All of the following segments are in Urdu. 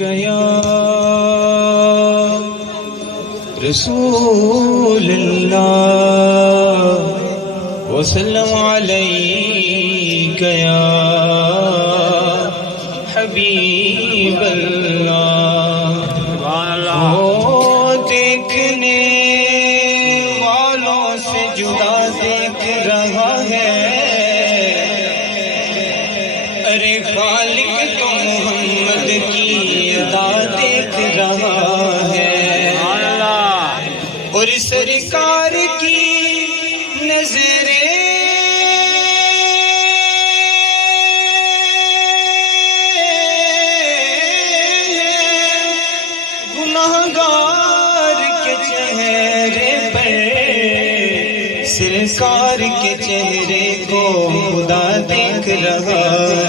یا رسول اللہ وسلم علیک یا حبیب اللہ۔ وہ دیکھنے والوں سے جدا دیکھ رہا ہے، ارے خالق تو محمد کی ادا دیکھ رہا ہے، اور سرکار کی نظریں گناہگار کے چہرے پر، سرکار کے چہرے کو خدا دیکھ رہا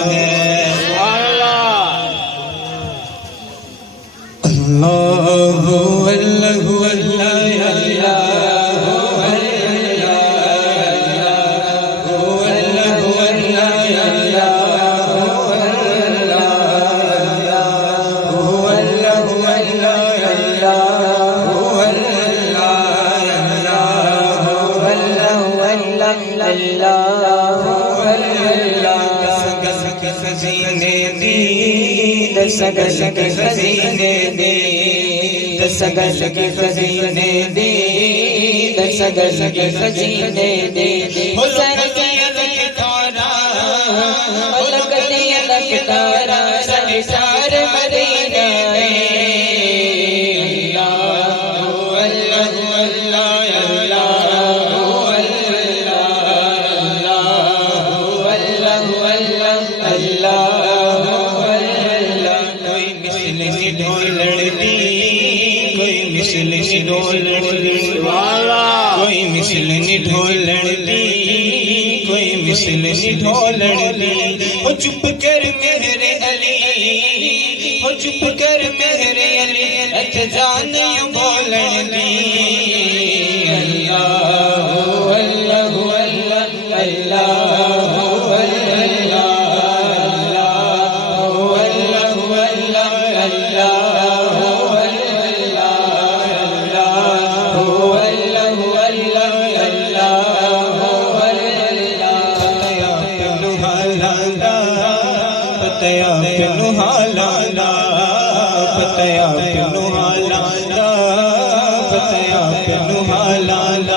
ہے۔ اللہ اللہ سگل کے خزینے دے، سگل کے خزینے دے، سگل کے خزینے دے، حسن کی الگ تارا، الگ دی الگ تارا، سنسار مدینہ ہے۔ کوئی مثل نی ڈھولن دی، کوئی مثل نی ڈھولن دی، او چپ کر میرے علی، او چپ کر میرے علی، اچھ جان یوں بولن دی۔ اللہ اللہ اللہ اللہ پتیا پنو حالانا، پتیا پنو حالانا، پتیا پنو حالانا۔